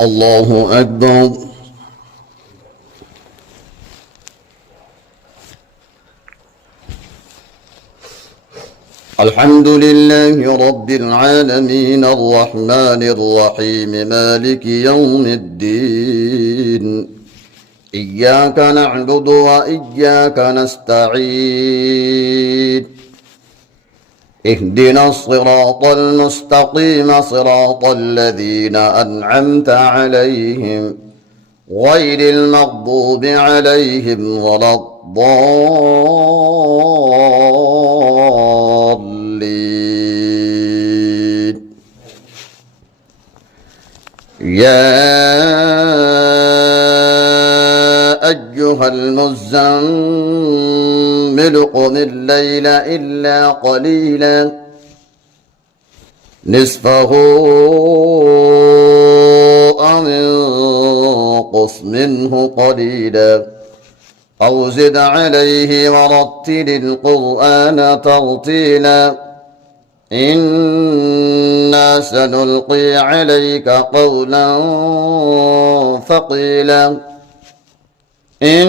الله أكبر. الحمد لله رب العالمين الرحمن الرحيم مالك يوم الدين. إياك نعبد وإياك نستعين. اهدنا الصراط المستقيم صراط الذين أنعمت عليهم غير المغضوب عليهم ولا الضالين. يا أيها المزمل قم الليل إلا قليلا نصفه أو انقص منه قليلا أو زد عليه ورتل القرآن ترتيلا إنا سنلقي عليك قولا ثقيلا إن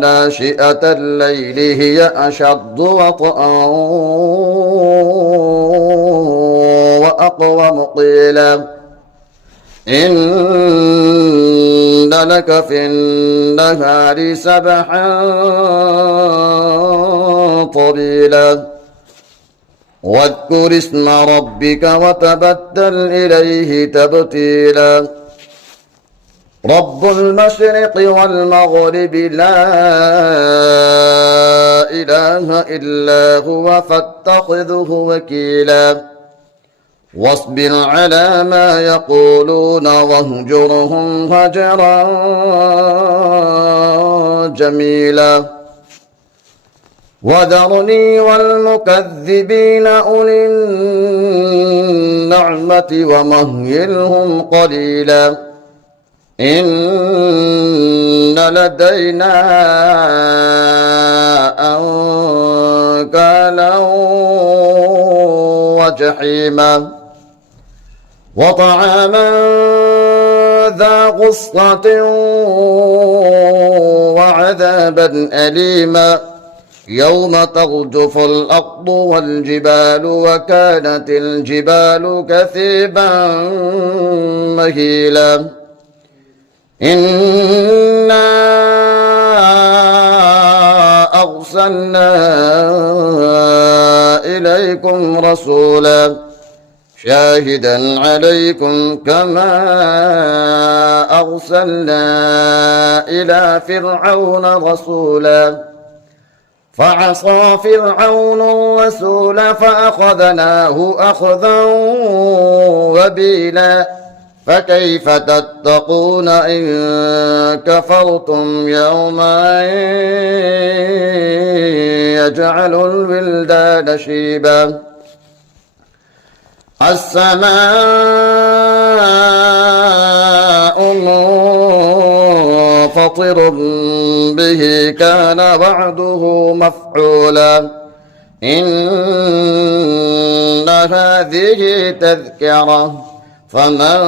ناشئة الليل هي أشد وطئا وأقوم قيلا إن لك في النهار سبحا طويلا واذكر اسم ربك وتبتل إليه تبتيلا رب المشرق والمغرب لا إله إلا هو فاتخذه وكيلا واصبر على ما يقولون واهجرهم هجرا جميلا وذرني والمكذبين أولي النعمة ومهلهم قليلا إن لدينا أنكالا وجحيما وطعاما ذا غصة وعذابا أليما يوم ترجف الأرض والجبال وكانت الجبال كثيبا مهيلا إنا أرسلنا إليكم رسولا شاهدا عليكم كما أرسلنا إلى فرعون رسولا فعصى فرعون الرسول فأخذناه أخذا وبيلا فكيف تتقون إن كفرتم يوما يجعل الولدان شيبا السماء منفطر به كان وعده مفعولا إن هذه تذكرة فمن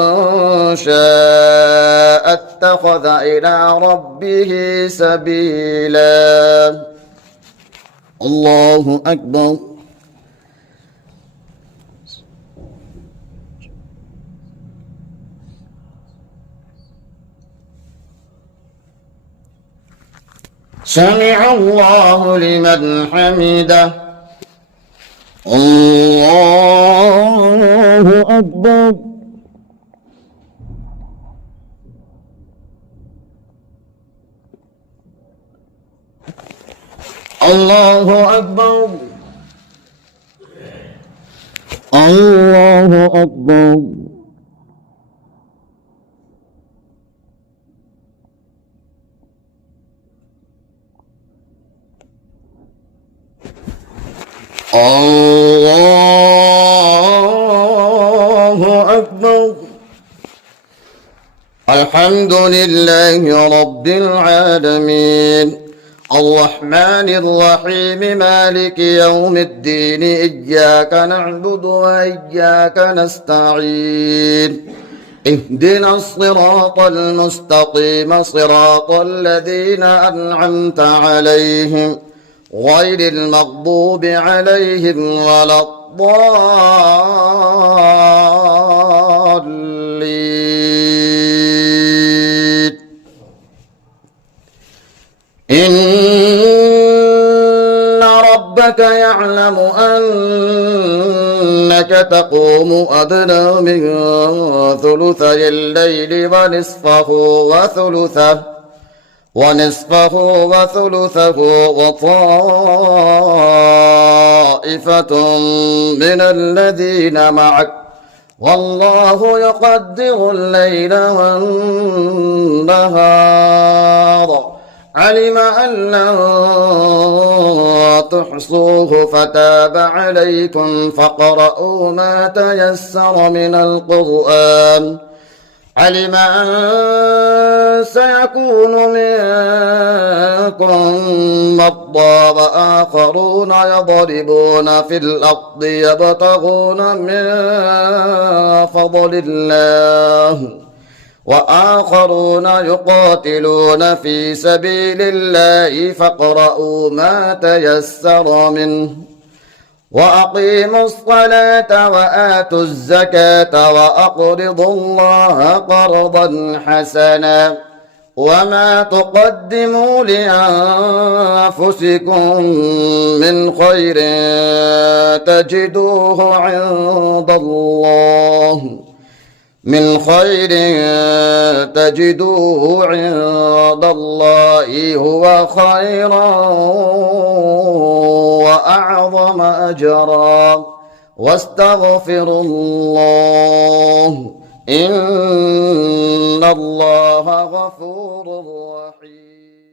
شاء اتخذ إلى ربه سبيلا. الله أكبر. سمع الله لمن حمده. الله أكبر. الله أكبر. الله أكبر. الله أكبر. الحمد لله رب العالمين الرحمن الرحيم مالك يوم الدين إياك نعبد وإياك نستعين اهدنا الصراط المستقيم صراط الذين أنعمت عليهم غير المغضوب عليهم ولا الضالين إن ربك يعلم أنك تقوم أدنى من ثلثي الليل ونصفه وثلثه وطائفة من الذين معك والله يقدر الليل والنهار علم أن لن تحصوه فتاب عليكم فاقرؤوا ما تيسر من القرآن علم أن سيكون منكم مرضى وآخرون يضربون في الأرض يبتغون من فضل الله وآخرون يقاتلون في سبيل الله فاقرؤوا ما تيسر منه وأقيموا الصلاة وآتوا الزكاة وأقرضوا الله قرضا حسنا وما تقدموا لأنفسكم من خير تجدوه عند الله هو خيرا وأعظم أجرا واستغفروا الله إن الله غفور رحيم